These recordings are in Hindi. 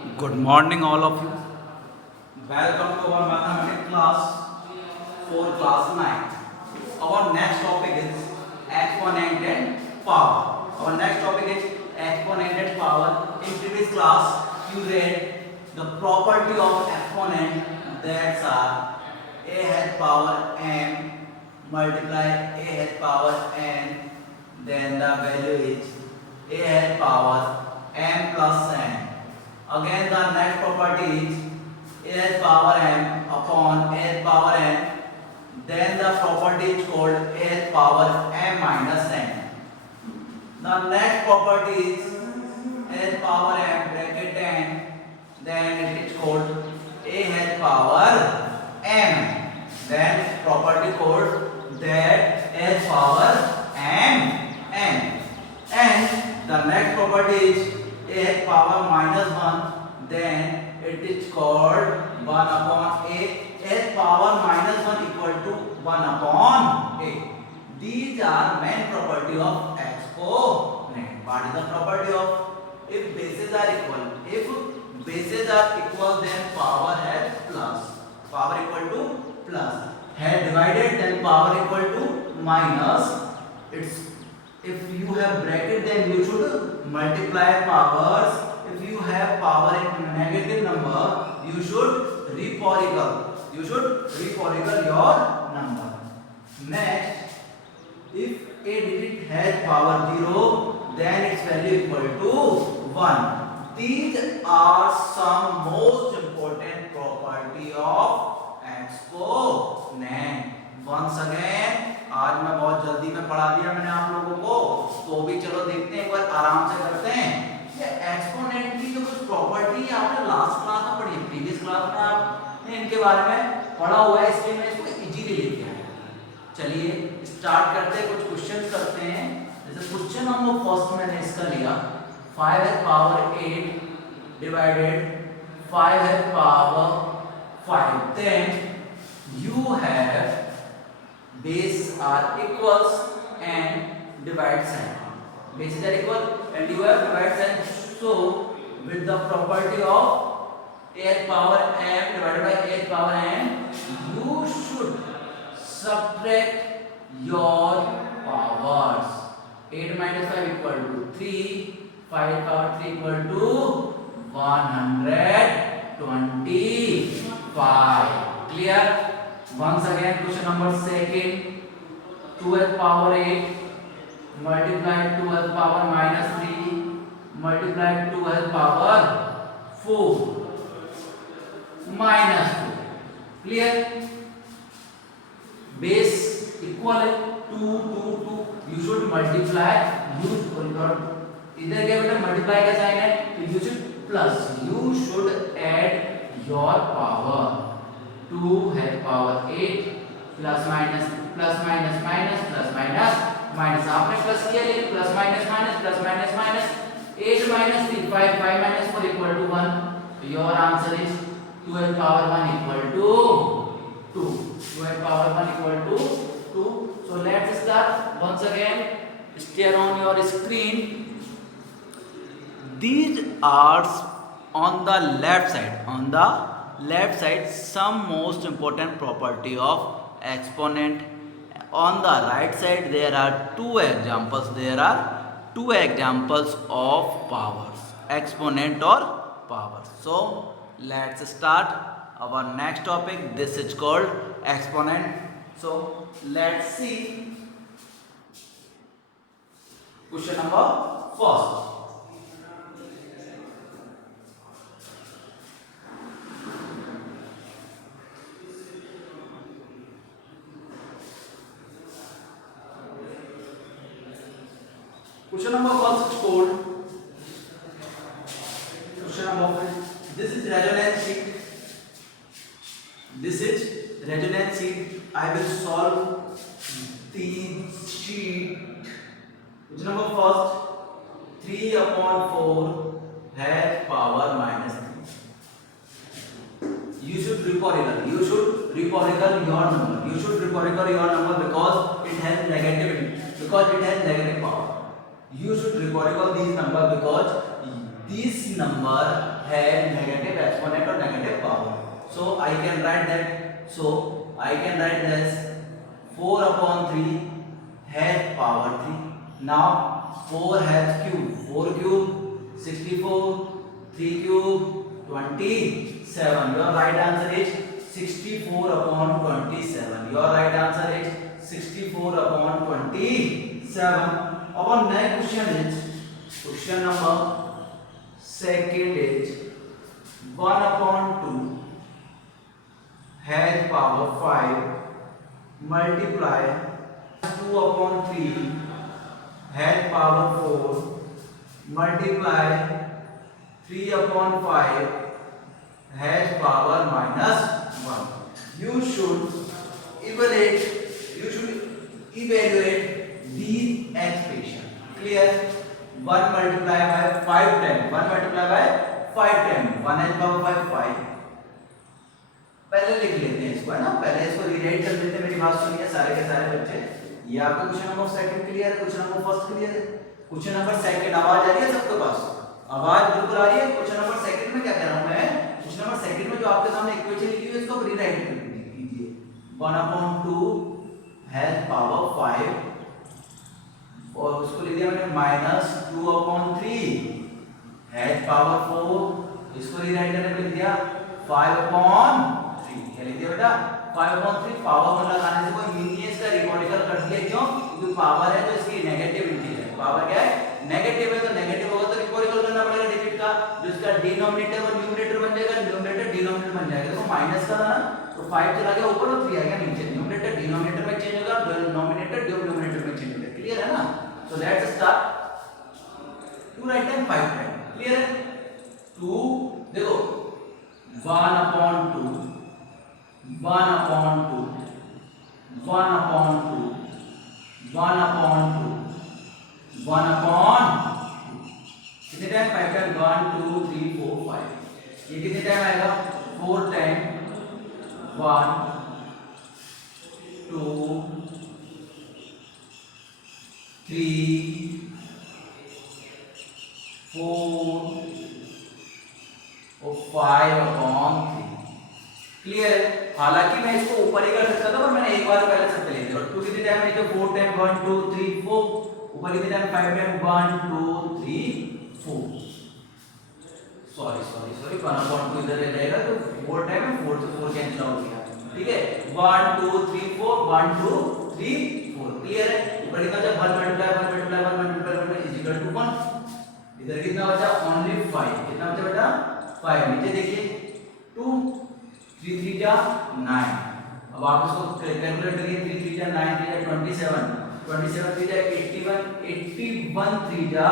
Good morning, all of you. Welcome to our mathematics class for class 9. Our next topic is exponent and power. Our next topic is exponent and power. In previous class, you read the property of exponent, that are a has power m multiply a has power n, then the value is a has power m plus n. Again, the next property is a has power m upon a has power n. Then the property is called a has power m minus n. The next property is a has power m bracket n. Then it is called a has power m. Then property called that a has power m n. And the next property is a has power minus 1, then it is called 1 upon a. A has power minus 1 equal to 1 upon a. These are main property of exponent. What is the property of? If bases are equal, if bases are equal, then power has plus. Power equal to plus. Had divided, then power equal to minus. It's if you have bracket, then you should multiply powers. If you have power in negative number, you should reciprocal. You should reciprocal your number. Next, if a digit has power 0, then its value equal to 1. These are some most important property of exponent. Once again, आज मैं बहुत जल्दी में पढ़ा दिया मैंने आप लोगों को, तो भी चलो देखते हैं, एक बार आराम से करते हैं। ये एक्सपोनेंट की जो कुछ प्रॉपर्टी है आपने लास्ट क्लास में पढ़ी है, प्रीवियस क्लास में आपने इनके बारे में पढ़ा हुआ है, इसलिए मैं इसको इजीली लेके आया। चलिए स्टार्ट करते हैं, कुछ क्वेश्चंस करते हैं। जैसे क्वेश्चन नंबर फर्स्ट मैंने इसका लिया 5 है पावर 8 डिवाइडेड 5 है power 5, then you have base are equals and divide sign. Bases are equal and you have divide sign. So with the property of a power m divided by a power n, you should subtract your powers. 8 minus 5 equal to 3, 5 power 3 equal to 125. Clear? Once again, question number second, 2 power 8 multiplied 2 power minus 3 multiplied 2 power 4 minus 2. Clear? Base equal 2, 2, 2. You should multiply. Use इधर क्या बेटा multiply का sign है, तो you should plus. You should add your power. 2 है power 8 plus minus plus minus minus plus minus minus, आपने प्लस किया लेकिन plus minus minus plus minus minus 8 minus 3 5 5 minus 4 equal to 1. तो your answer is 2 power 1 equal to 2. 2 power 1 equal to 2. So let's start. Once again stare on your screen. These are on the left side. On the left side, some most important property of exponent. On the right side, there are two examples. There are two examples of powers, exponent or powers. So let's start our next topic. This is called exponent. So let's see question number first. Question number first is called question number. This is resonance sheet. This is resonance sheet. I will solve the sheet. Question number first. 3 upon 4 has power minus 3. You should reciprocal. You should reciprocal your number. You should reciprocal your number because it has negativity. Because it has negative power. You should reciprocal these number because this number had negative exponent or negative power. So I can write that. So I can write this 4 upon 3 has power 3. Now 4 has cube. 4 cube 64. 3 cube 27. Your right answer is 64 upon 27. Your right answer is 64 upon 27. Our next question is question number second is 1 upon 2 has power 5 multiply 2 upon 3 has power 4 multiply 3 upon 5 has power minus 1. You should evaluate these expression. Clear? 1 multiply by 5 times. 1 multiply by 5 times. 1 has power 5. पहले लिख लेते हैं इसको, है ना? पहले इसको रीराइट कर लेते हैं. मेरी बात सुनिए सारे के सारे बच्चे. ये आपका क्वेश्चन नंबर सेकंड क्लियर है, क्वेश्चन नंबर फर्स्ट क्लियर है. क्वेश्चन नंबर सेकंड आवाज आ रही है सबके पास? आवाज बिल्कुल आ रही है. क्वेश्चन नंबर सेकंड में क्या कह रहा हूं मैं? क्वेश्चन नंबर सेकंड में जो आपके सामने इक्वेशन लिखी हुई है इसको रीराइट कीजिए. 1 upon 2 has power 5 और उसको लिख दिया मैंने माइनस 2 upon 3 has power 4. इसको रीराइट करने पे लिख दिया 5 upon 3. क्या लिख दिया बेटा? 5 upon 3. पावर में लगाने से कोई मीनिंग है इसका, रिकॉर्डिकल कर दिया. क्यों? क्योंकि पावर है तो इसकी नेगेटिव इंटीजर. पावर क्या है? नेगेटिव है, तो नेगेटिव होगा तो रिकॉर्डिकल करना पड़ेगा डिजिट का. जो इसका डिनोमिनेटर और न्यूमरेटर बन जाएगा, न्यूमरेटर डिनोमिनेटर बन जाएगा. देखो माइनस का था ना, तो 5 चला गया ऊपर और 3 आ गया नीचे. न्यूमरेटर डिनोमिनेटर में चेंज होगा, डिनोमिनेटर डिनोमिनेटर में चेंज होगा. क्लियर है ना? सो let's start. 2 right time 5 time. Clear है? 2 देखो 1 upon 2 1 upon 2 1 upon 2 1 upon 2 1 upon 2. कितने टाइम? 5 टाइम. 1 2 3 4 5. ये कितने टाइम आएगा? 4 टाइम. 1 2 3 4 और 5 upon 3. क्लियर है? हालांकि मैं इसको ऊपर ही कर सकता था पर मैंने एक बार पहले सब ले लिया. और 2 कितने टाइम है? 4 टाइम. 1 2 3 4. ऊपर कितने टाइम? 5 टाइम. 1 2 3 4. सॉरी 1 upon 2 इधर ले जाएगा तो 4 टाइम है. 4 से 4 कैंसिल हो गया. ठीक है? 1 2 3 4 1 2 3 4. क्लियर है? ऊपर कितना बचा? 1 मल्टीप्लाई इज इक्वल टू 1. इधर कितना बचा? ओनली 5. कितना बचा बेटा? 5. नीचे देखिए 2 3 3 जा 9. अब आप इसको कैलकुलेट करिए. 3 3 जा 9 3 जा 27 27 3 जा 81 81 3 जा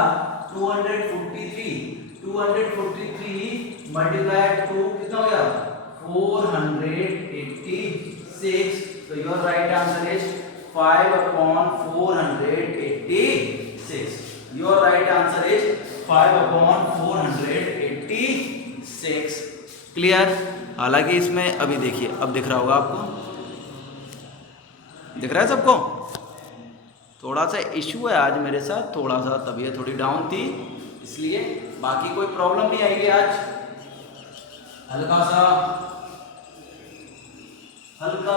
243 243 मल्टीप्लाई 2 कितना हो गया? 486. तो your right answer is 5 upon 486. Your right answer is 5 upon 486. Clear? हालांकि इसमें अभी देखिए, अब दिख रहा होगा आपको. दिख रहा है सबको? थोड़ा सा इशू है आज मेरे साथ, थोड़ा सा तबीयत थोड़ी डाउन थी इसलिए. बाकी कोई प्रॉब्लम नहीं आएगी आज. हल्का सा थोड़ा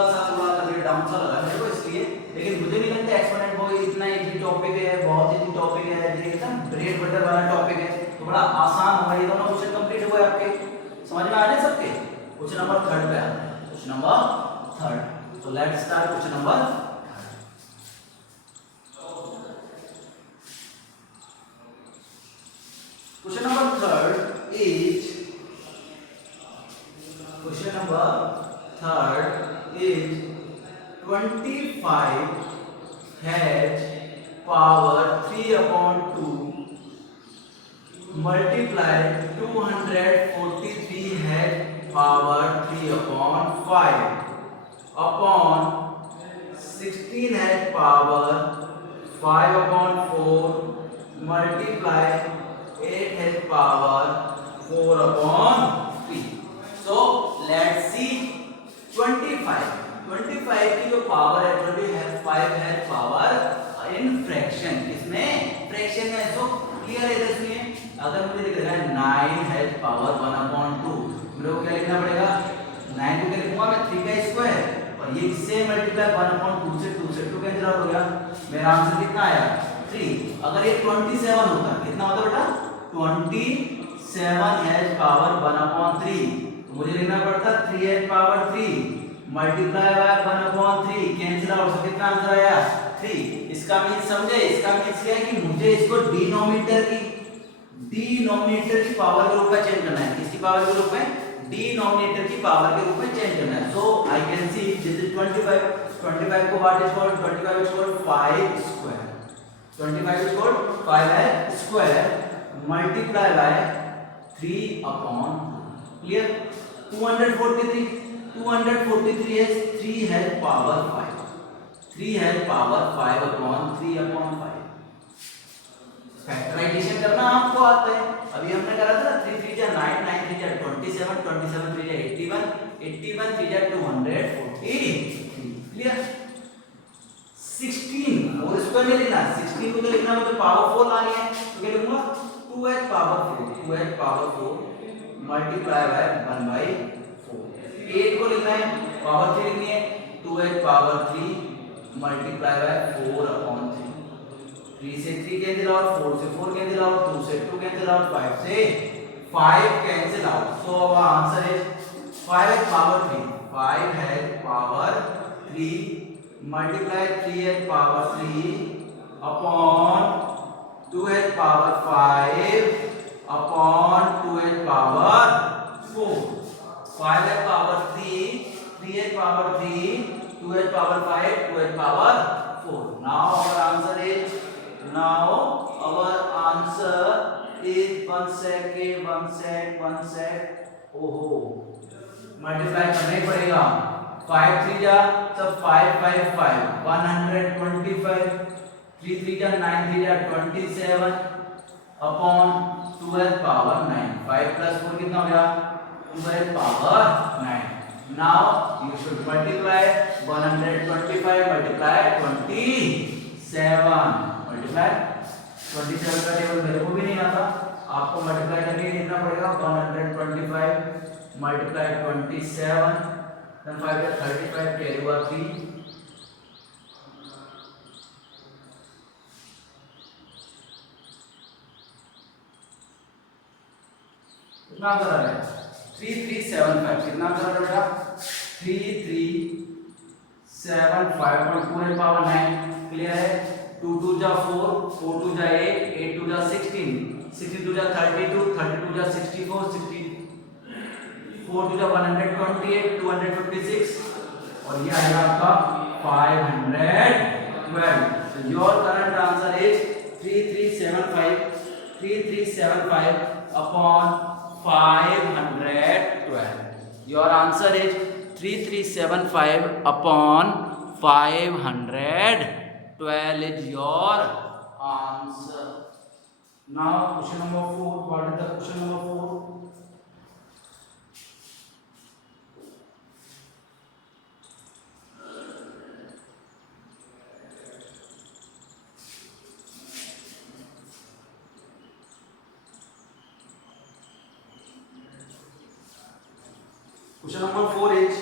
तबीयत डाउन सा लगा मेरे को इसलिए. लेकिन मुझे नहीं लगता एक्सपोनेंट वो इतना इजी टॉपिक है. बहुत इजी टॉपिक है. एकदम ब्रेड बटर वाला टॉपिक है तो बड़ा आसान होगा. ये दोनों क्वेश्चन कंप्लीट हुए आपके. समझ में आ रहे सबके? क्वेश्चन नंबर 3 पे आते हैं. Question number 3. So let's start question number 3. Question number 3 is question number 3 is 25 has power 3 upon 2 multiply 243 has power 3 upon 5 upon 16 has power 5 upon 4 multiply 8 has power 4 upon 3. So let's see 25 की जो पावर है 25 है पावर इन फ्रैक्शन. इसमें फ्रैक्शन में. सो क्लियर है? इसमें अगर मुझे लिख रहा है 9 हैज पावर 1/2, मेरे को क्या लिखना पड़ेगा? 9 को क्या लिखूंगा मैं? 3 का स्क्वायर, और ये किससे मल्टीप्लाई 1/2 से 2 कैंसिल आउट हो गया, मेरा आंसर कितना आया? 3। अगर ये 27 होता, कितना होता बेटा? 27 हैज पावर 1/3, तो मुझे लिखना पड़ता 3 has power 3 multiply by 1/3 cancel out, तो कितना आंसर आया? 3। इसका मीन्स समझे? इसका मीन्स क्या है कि मुझे इसको डिनोमिनेटर की पावर के रूप में चेंज करना है। किसकी पावर के रूप में? डिनोमिनेटर की पावर के रूप में चेंज करना है। So I can see this is 25 को what is called? 25 is called 5 square. 25 is called 5 है स्क्वायर मल्टीप्लाई बाय 3/2। क्लियर? 243 है 3 है पावर 5, 3 है पावर 5/3/5। फैक्टराइजेशन करना आपको आता है, अभी हमने करा था ना। 3 3 जा 9, 9 3 जा 27, 27 3 जा 81, 81 3 जा 240। क्लियर? 16 और स्क्वायर में लिखना, 16 को तो लिखना मतलब पावर 4 लानी है, तो क्या लिखूंगा? 2h power 4, 2h power 4 multiply by 1/4। 8 को लिखना है, पावर 3 लिखनी है, 2h पावर 3 मल्टीप्लाई बाय 4/3। 3 से 3 कैंसिल आउट, 4 से 4 कैंसिल आउट, 2 से 2 कैंसिल आउट, 5 से 5 cancel out. So our answer is 5h power 3, 5h power 3 multiply 3h power 3 upon 2h power 5 upon 2h power 4। 5h power 3, 3h power 3, 2h power 5, 2h power 4। Now our answer is one sec। ओहो, मल्टीप्लाई करना ही पड़ेगा। 5 3 जा तो 5 5 5 125, 3 3 जा 9 3 जा 27 अपॉन 2h पावर 9। 5 प्लस 4 कितना हो गया? 2h power 9। Now you should multiply 125 multiply 27 multiply 27 का टेबल मेरे को भी नहीं आता, आपको मल्टीप्लाई करके लिखना पड़ेगा। 125 multiply 27 then 5 is 35 carry over 3 कितना आंसर आ रहा है? 3375। कितना आंसर आ रहा है? 3375 और 2 है पावर 9। क्लियर है? 2 2 जा 4, 4 2 जा 8, 8 2 जा 16, 62 जा 32, 32 जा 64, 64 2 जा 128, 256 और ये आएगा आपका 512। So your current answer is 3375 upon 512। Your answer is 3375 upon 512 is your answer. Now question number 4. What is the question number 4? Question number 4 is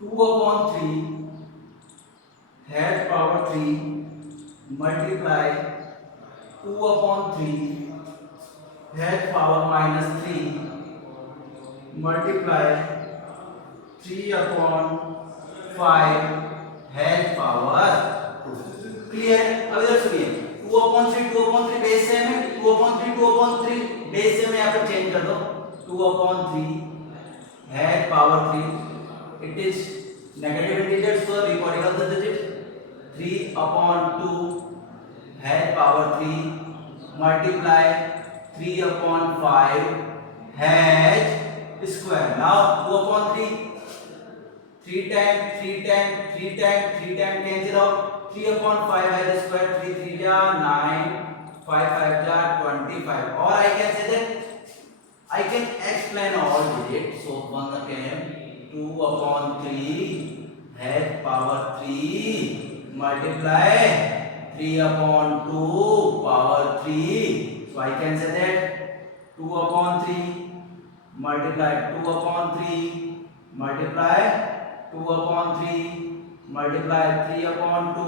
2/3 head power 3 multiply 2/3 head power -3 multiply 3/5 head power 2। Clear? अब इधर सुनिए, 2/3 बेस सेम है, 2/3 बेस सेम है, यहाँ पे चेंज कर दो। 2/3 head power 3, it is negative integer, so recording of the digit 3/2 head power 3 multiply 3/5 head square। Now 2/3 3 time cancel out, 3/5 head square, 3 3 जा 9, 5 5 जा 25 or I can say that I can explain all digits। So one again 2/3 head power 3 multiply 3 upon 2 power 3. So I can say that 2 upon 3 multiply 2 upon 3 multiply 2 upon 3 multiply 3 upon 2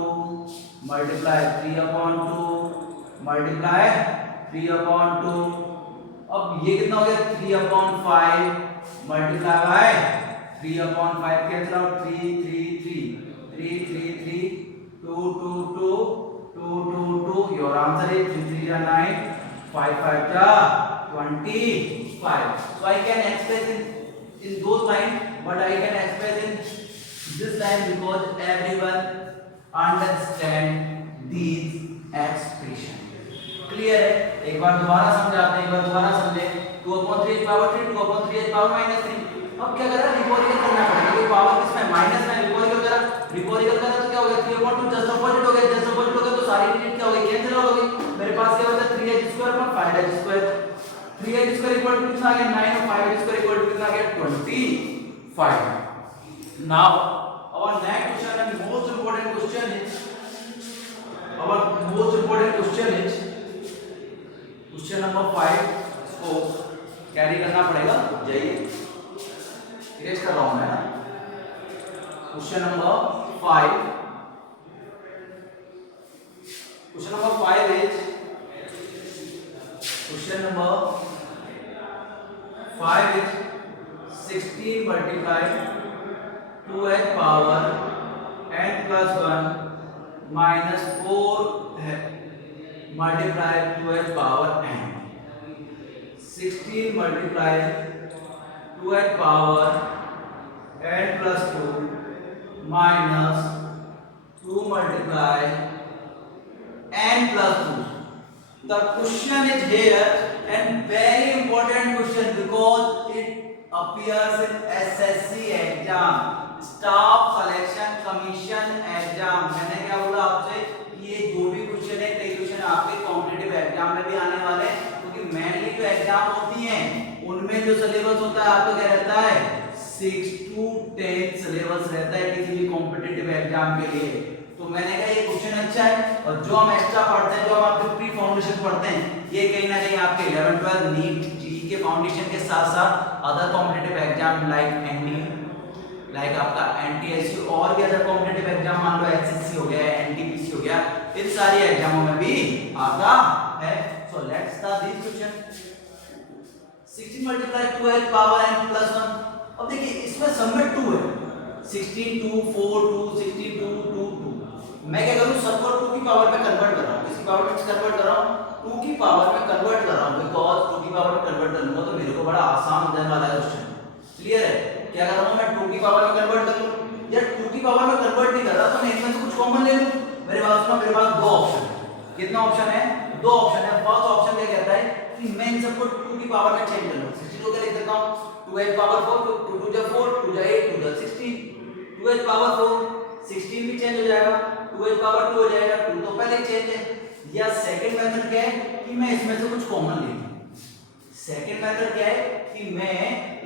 multiply 3 upon 2 multiply 3 upon 2. अब ये कितना हो गया 3 upon 5 multiply by 3 upon 5 cancel out 3 3 3 3 3 3 2 2 2 2 2 2. Your answer is 3 3 are 9 5 5 are 25. So I can express in those lines, but I can express in this line because everyone understand these expression. Clear है? एक बार दोबारा समझाते हैं, एक बार दोबारा समझे. 2 upon 3 पावर 3 2 upon 3 पावर -3. अब क्या करा रिपोर्टिकल करना पड़ेगा क्योंकि पावर किसमें माइनस में रिपोर्टिकल करा तो क्या हो गया 3 upon 2 जस्ट अपोजिट हो गया तो सारी डिजिट क्या हो गई कैंसिल हो गई. मेरे पास क्या बचा 3h² पर 5h². 3h² इक्वल टू कितना आ गया 9 और 5h² इक्वल टू कितना आ गया 25. Now our next question and most important question is question number 5. इसको कैरी करना पड़ेगा. जाइए इरेज कर रहा हूं मैं ना. Question number 5 is question number 5 is 16 multiply 2h power n plus 1 minus 4 multiply 2h power n. 16 multiply 2h power n plus 2 minus 2 multiply n plus 2. The question is here and very important question because it appears in SSC exam, staff selection commission exam. मैंने क्या बोला आपसे ये जो भी क्वेश्चन है कई क्वेश्चन आपके कॉम्पिटिटिव एग्जाम में भी आने वाले हैं क्योंकि मेनली जो एग्जाम होती हैं उनमें जो सिलेबस होता है आपका क्या रहता है 6 to 10 सिलेबस रहता है किसी भी कॉम्पिटिटिव एग्जाम के लिए. तो मैंने कहा ये क्वेश्चन अच्छा है और जो हम एक्स्ट्रा पढ़ते हैं जो हम आपके प्री फाउंडेशन पढ़ते हैं ये कहीं ना कहीं आपके 11 12 नीट जीई के फाउंडेशन के साथ साथ other competitive exam like ND like आपका एनटीएससी और भी अदर कॉम्पिटिटिव एग्जाम मान लो एसएससी हो गया एनटीपीसी हो गया इन सारी एग्जामों में भी आता है. सो let's start this question. 16 multiply 2h power n plus 1. अब देखिए इसमें सम में 2 है 16 2 4 2 16 2 2 2. मैं क्या करूं सबको 2 की पावर में कन्वर्ट कर रहा हूं. किसकी पावर में कन्वर्ट कर रहा हूं 2 की पावर में कन्वर्ट कर रहा हूं बिकॉज़ 2 की पावर में कन्वर्ट करूंगा तो मेरे को बड़ा आसान हो जाने वाला है क्वेश्चन. क्लियर है? क्या कर रहा हूं मैं 2 की पावर में कन्वर्ट कर लूं या 2 की पावर में कन्वर्ट नहीं कर रहा तो मैं इसमें से कुछ कॉमन ले लूं. मेरे पास दो ऑप्शन है. कितना ऑप्शन है? दो ऑप्शन है. फर्स्ट ऑप्शन क्या कहता है कि मैं इन सबको 2 की पावर में चेंज कर लूं. 16 को क्या लिख देता हूं 2h पावर 4 2 2 जा 4 2 जा 8 2 जा 16 2h पावर 4 16 भी चेंज हो जाएगा 2h पावर 2 हो जाएगा 2 तो पहले चेंज है. या सेकंड मेथड क्या है कि मैं इसमें से कुछ कॉमन ले लूं. सेकंड मेथड क्या है कि मैं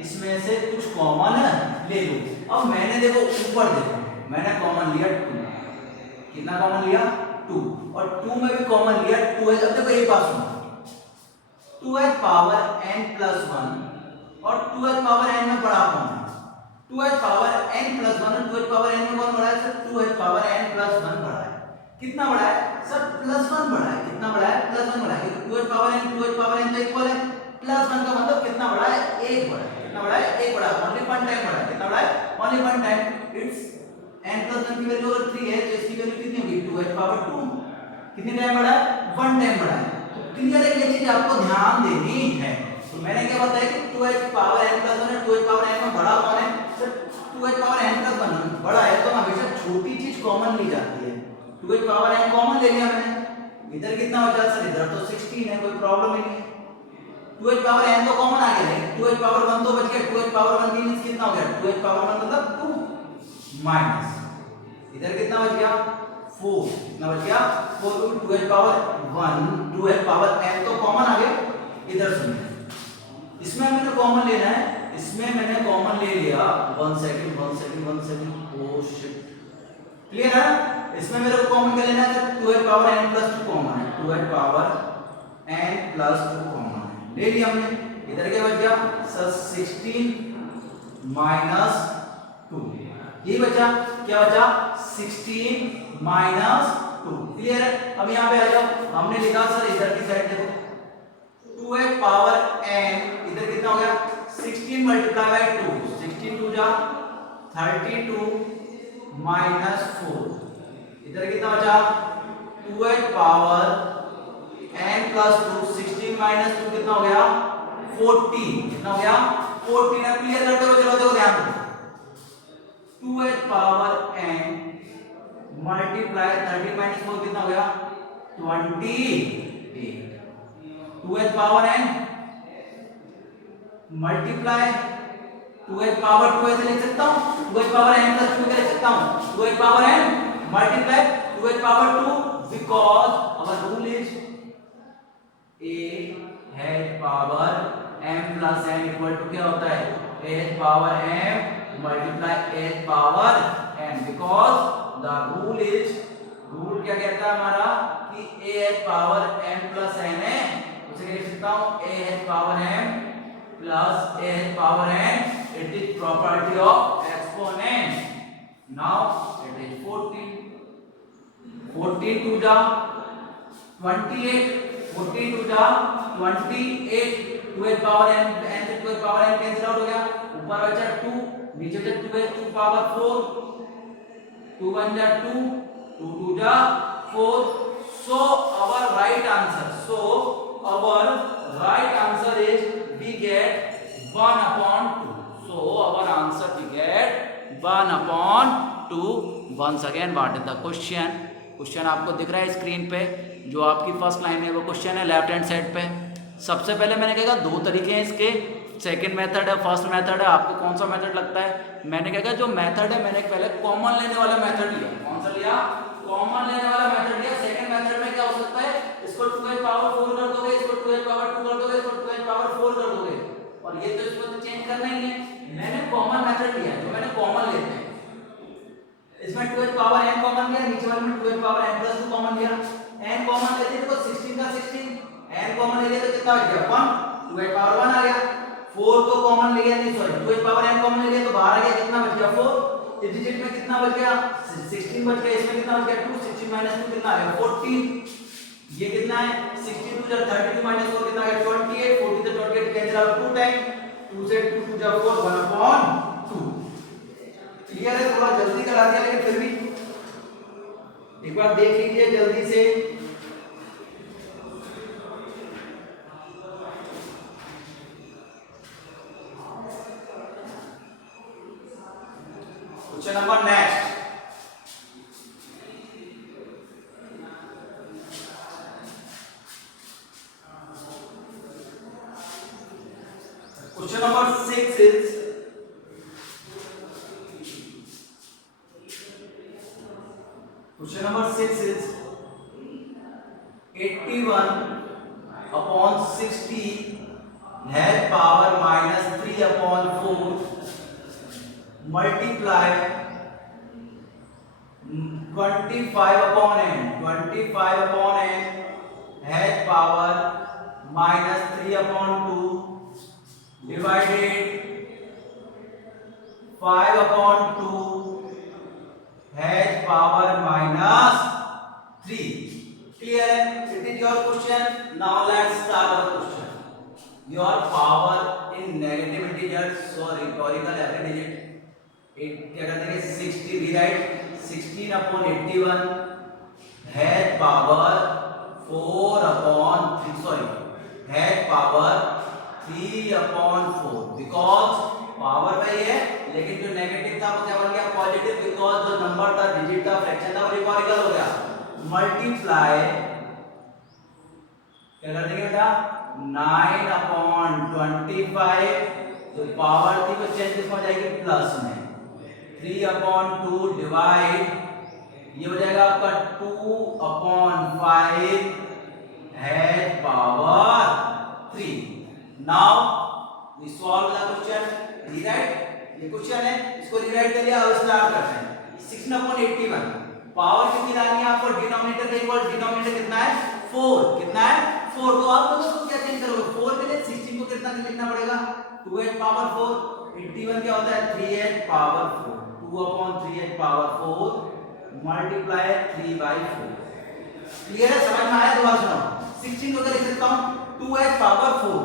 इसमें से कुछ कॉमन ले लूं. अब मैंने देखो ऊपर देखो मैंने कॉमन लिया 2. कितना कॉमन लिया 2 और 2 में भी कॉमन लिया 2h. अब देखो एक बात सुनो 2h पावर n plus 1 और 2h पावर n में बड़ा कौन है 2h पावर n plus 1 और 2h पावर n में कौन बड़ा है sir 2h power n plus 1 बड़ा है. कितना बड़ा है सर प्लस 1 बड़ा है. कितना बड़ा है प्लस 1 बड़ा है क्योंकि 2h पावर n तो इक्वल है. प्लस 1 का मतलब कितना बड़ा है 1 बड़ा है. कितना बड़ा है 1 बड़ा है. ओनली वन टाइम बड़ा है. कितना बड़ा है only one time. It's n plus 1 की वैल्यू अगर 3 है तो इसकी वैल्यू कितनी होगी 2h पावर 2. कितनी टाइम बड़ा है वन टाइम बड़ा है. तो क्लियर है ये चीज आपको ध्यान देनी है. तो मैंने क्या बताया कि 2h पावर n plus 1 है 2h पावर n में बड़ा कौन है sir 2h power n plus 1 बड़ा है तो हमेशा छोटी चीज कॉमन ली जाती है. 2h पावर n कॉमन ले लिया मैंने. इधर कितना बचा सर इधर तो 16 है कोई प्रॉब्लम ही नहीं है. 2h पावर n तो कॉमन आ गया है 2h पावर 1 तो बच गया. 2h पावर 1 मींस कितना हो गया 2h पावर 1 मतलब 2 माइनस इधर कितना बच गया 4. कितना बच गया 4 तो 2h power 1 2h power n तो कॉमन आ गया. इधर सुनिए इसमें मैंने कॉमन लेना है. इसमें मैंने कॉमन ले लिया 1 सेकंड. ओ शिट क्लियर है? इसमें मेरे को कॉमन क्या लेना है? 2h power n plus 2 common है, 2h power n plus 2 common है, ले लिया हमने। इधर क्या बच गया? सर 16 माइनस 2, ये बचा, क्या बचा? 16 माइनस 2। क्लियर है? अब यहाँ पे आ जाओ, हमने लिखा सर इधर की साइड देखो, 2h पावर n, इधर कितना हो गया? 16 मल्टीप्लाई बाय 2, 16 2 जा 32 माइनस 4, इधर कितना बचा? 2h power n plus 2, 16 minus 2 कितना हो गया? 14, कितना हो गया? 14। अब क्लियर करते हुए चलो, देखो ध्यान दो, 2h power n multiply 30 minus 4 कितना हो गया? 28। 2h power n multiply 2h power 2 ऐसे लिख सकता हूं, 2h पावर n प्लस 2 लिख सकता हूं, 2h power n multiply 2h power 2, because our rule is a h power m plus n equal to क्या होता है? a h power m multiply a h power n, because the rule is, rule क्या कहता है हमारा कि a h power m plus n है, उसे लिख सकता हूं a h power m plus a h power n, it is property of exponent. Now it is 14, 14 2 जा 28, 14 2 जा 28, 2h पावर n, n से 2h power n cancel out हो गया, ऊपर बचा 2, नीचे से 2h 2 पावर 4, 2 1 जा 2, 2 2 जा 4, so our right answer, so our right answer is we get 1 upon 2, so our answer we get 1 upon 2. once again what is the question? Question आपको दिख रहा है स्क्रीन पे, जो आपकी फर्स्ट लाइन है वो क्वेश्चन है लेफ्ट हैंड साइड पे। सबसे पहले मैंने कहा दो तरीके हैं इसके, सेकंड मेथड है, फर्स्ट मेथड है, आपको कौन सा मेथड लगता है? मैंने कहा जो मेथड है, मैंने पहले कॉमन लेने वाला मेथड लिया। कौन सा लिया? कॉमन लेने वाला मेथड लिया। सेकंड मेथड में क्या हो सकता है? इसको 2h पावर 4 कर दोगे, इसको 2h पावर 2 कर दोगे, इसको 2h पावर 4 कर दोगे, और ये तो इसको तो चेंज करना ही है। मैंने कॉमन मेथड लिया, जो मैंने कॉमन लेते हैं, इसमें 2h पावर n कॉमन लिया, नीचे वाले में 2h power n plus 2 common लिया। n कॉमन लेते हैं तो 16 का 16, n कॉमन ले लिया तो कितना आ गया? 1, 2h पावर 1 आ गया। 4 को कॉमन ले लिया, नहीं sorry 2h power n common ले लिया तो बाहर आ गया, कितना बच गया? 4। इस डिजिट में कितना बच गया? 16 बच गया, इसमें कितना बच गया? 2, 16 माइनस 2 कितना आ गया? 14। ये कितना है? 62 जा 32 माइनस 4 कितना आ गया? 28। 40 से 28 कैंसिल आउट 2 टाइम, 2 से 2 2 जा 4, 1/2। क्लियर है? थोड़ा जल्दी करा दिया, लेकिन फिर भी एक बार देख लीजिए जल्दी से। Question number next, question number 6 is Question number 6 is 81 upon 60 has power minus 3 upon 4 multiply 25 upon n. 25 upon n has power minus 3 upon 2 divided 5 upon 2 has power minus 3. Clear? It is your question. Now let's start our question. Your power in negative integers, so rhetorical every digit. It क्या करते हैं? 60 rewrite 16 upon 81 has power 4 upon 3. Sorry, has power 3 upon 4 because power वही है, लेकिन जो नेगेटिव था वो क्या बन गया? पॉजिटिव, बिकॉज जो नंबर था, डिजिट था, फ्रैक्शन था, वो रिकॉर्डिकल हो गया। मल्टीप्लाई क्या कर देंगे बेटा? 9 अपॉन 25, जो पावर थी वो चेंज किसमें हो जाएगी? प्लस में। 3 अपॉन 2 डिवाइड, ये हो जाएगा आपका 2 upon 5 has power 3। Now we solve the question. Rewrite, ये क्वेश्चन है, इसको रीराइट कर लिया, अब स्टार्ट करते हैं। 16 अपॉन 81 पावर कितनी लानी है आपको, डिनोमिनेटर का इक्वल, डिनोमिनेटर कितना है 4, कितना है 4, तो आप लोगों को क्या चेंज करोगे, 4 के लिए 16 को कितना लिखना पड़ेगा 2h पावर 4, 81 क्या होता है 3h power 4, 2 upon 3h power 4 multiply 3/4। Clear है, समझ में आया, दोबारा सुनो, 16 को क्या लिख सकता हूं 2h पावर 4,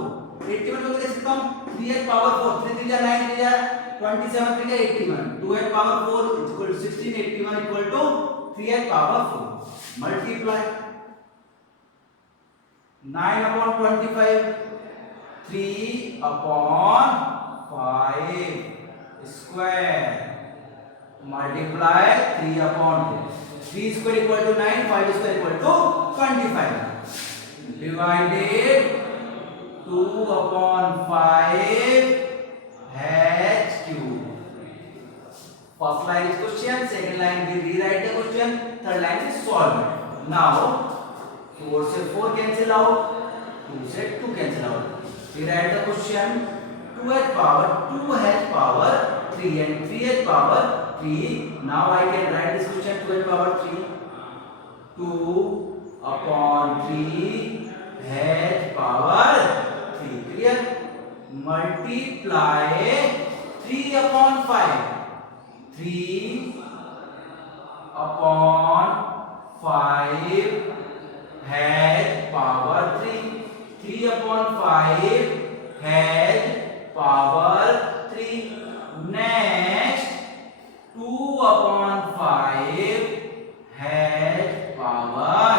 81 को लिख सकता हूं 3h पावर 4, 3 3 जा 9 3 जा 27 3 जा 81, 2h power 4 equal to 16, 81 equal to 3h power 4 multiply 9 upon 25 3 upon 5 square multiply 3 upon 3 square equal to 9, 5 square equal to 25 divided 2 upon 5 h cube. First line is question, second line we rewrite the question, third line is solve it. Now 4 से 4 cancel out, 2 से 2 cancel out. We write the question 2h power 3 and 3h power 3. Now I can write this question 2h power 3, 2 upon 3 h power 3. Clear? Multiply 3 upon 5. 3 upon 5 h power 3, 3 upon 5 h power 3. Next 2 upon 5 h power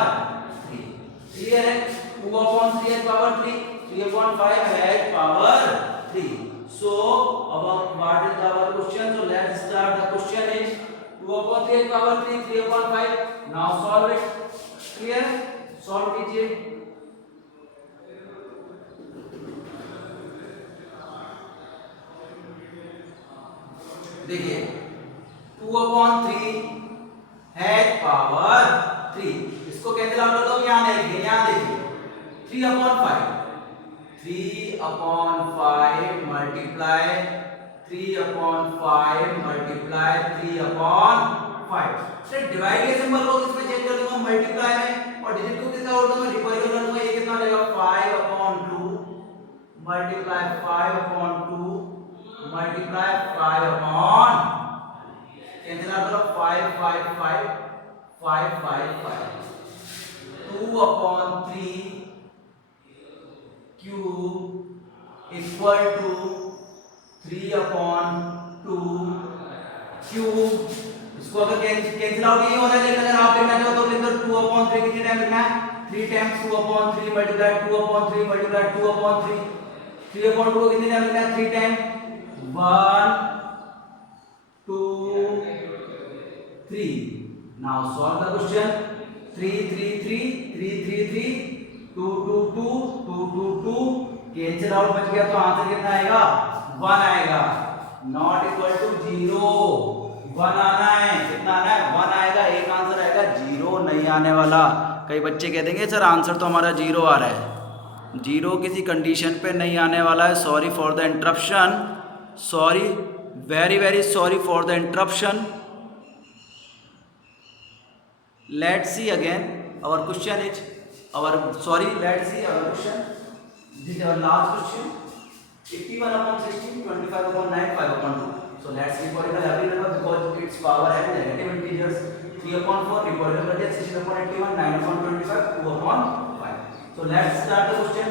3. Clear है, 2 upon 3 h power 3, 3 upon 5 h power 3. So about what is our question? So let's start. The question is 2 upon 3 h power 3, 3 upon 5. Now solve it. Clear? Solve कीजिए। देखिए 2 upon 3 h पावर 3, इसको कैसे लाओ तो यहाँ देखिए, यहाँ देखिए 3 upon 5, 3 upon 5 multiply 3 upon 5 multiply 3 upon 5। Sir divide के सिंबल को किसमें चेंज कर दूंगा, मल्टीप्लाई में, और डिजिट को किसका और दूंगा, रिपॉइजल कर दूंगा। ये कितना हो जाएगा 5 upon 2 multiply 5 upon 2 multiply 5 upon, cancel out करो 5 5 5 5 5 5, 2 upon 3 cube equal to 3 upon 2 cube. इसको अगर कैंसिल आउट ये हो रहा है, लेकिन अगर आप लिखना चाहो तो लिख दो 2 upon 3 कितने टाइम लिखना है, 3 times 2 upon 3 multiply 2 upon 3 multiply 2 upon 3, 3 upon 2 को कितने टाइम लिखना है, 3 time 1 2 3। Now solve the question 3 3 3 3 3 3 2 2 2 2 2 2 cancel out बच गया, तो आंसर कितना आएगा 1 आएगा। नॉट इक्वल टू 0, 1 आना है, कितना आना है 1 आएगा, एक आंसर आएगा, 0 नहीं आने वाला। कई बच्चे कह देंगे सर आंसर तो हमारा 0 आ रहा है, 0 किसी कंडीशन पे नहीं आने वाला है। Sorry for the interruption, sorry, very very sorry for the interruption. Let's see again our question is let's see our question. This is our last question. 81 upon 16, 25 upon 9, 5 upon 2. So let's record every number because its power has negative integers. 3 upon 4 recorded 16 upon 81, 9 upon 25, 2 upon 5. So let's start the question.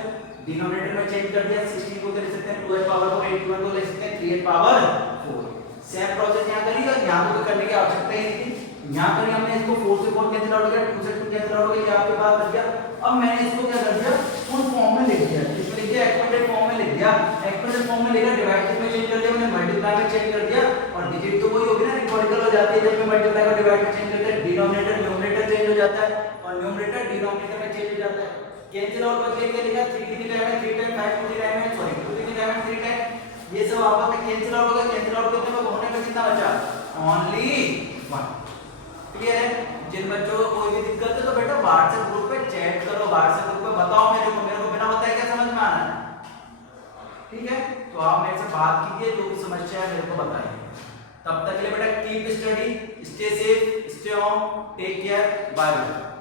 Denominator में चेंज कर दिया, 16 को ले सकते हैं 2h पावर 4, 81 को ले सकते हैं 3h पावर 4। सेम प्रोसेस यहाँ करिए, और यहाँ तो करने की आवश्यकता ही नहीं थी। यहाँ पर हमने इसको 4 से 4 कैंसिल आउट हो गया, 2 से 2 कैंसिल आउट हो गया, ये आपके पास बच गया। अब मैंने इसको क्या कर दिया, फुल फॉर्म में लिख दिया, इसमें लिख दिया एक्सपेंडेड फॉर्म में लिख दिया, एक्सपेंडेड फॉर्म में लिखा, डिवाइड में चेंज कर दिया, मैंने मल्टीप्लाई में चेंज कर दिया, और डिजिट तो वही होगी ना, रिकॉर्डिकल हो जाती है जब मैं मल्टीप्लाई का डिवाइड में चेंज करते हैं, डिनोमिनेटर न्यूमरेटर चेंज हो जाता है और न्यूमरेटर डिनोमिनेटर में चेंज हो जाता है। कैंसिल आउट करके क्या लिखा, 3 कितनी टाइम है 3 टाइम, 5 कितनी टाइम है सॉरी 2 कितनी टाइम है 3 टाइम, ये सब आपस में कैंसिल आउट हो गया। कैंसिल आउट करते में होने में कितना बचा, ओनली 1। क्लियर है? जिन बच्चों को कोई भी दिक्कत है तो बेटा व्हाट्सएप ग्रुप पे चैट करो, व्हाट्सएप ग्रुप पे बताओ मेरे को बिना बताए क्या समझ में आना है, ठीक है? तो आप मेरे से बात कीजिए, जो भी समस्या है मेरे को बताइए। तब तक के लिए बेटा keep study, stay safe, Stay home. Take care. Bye bye.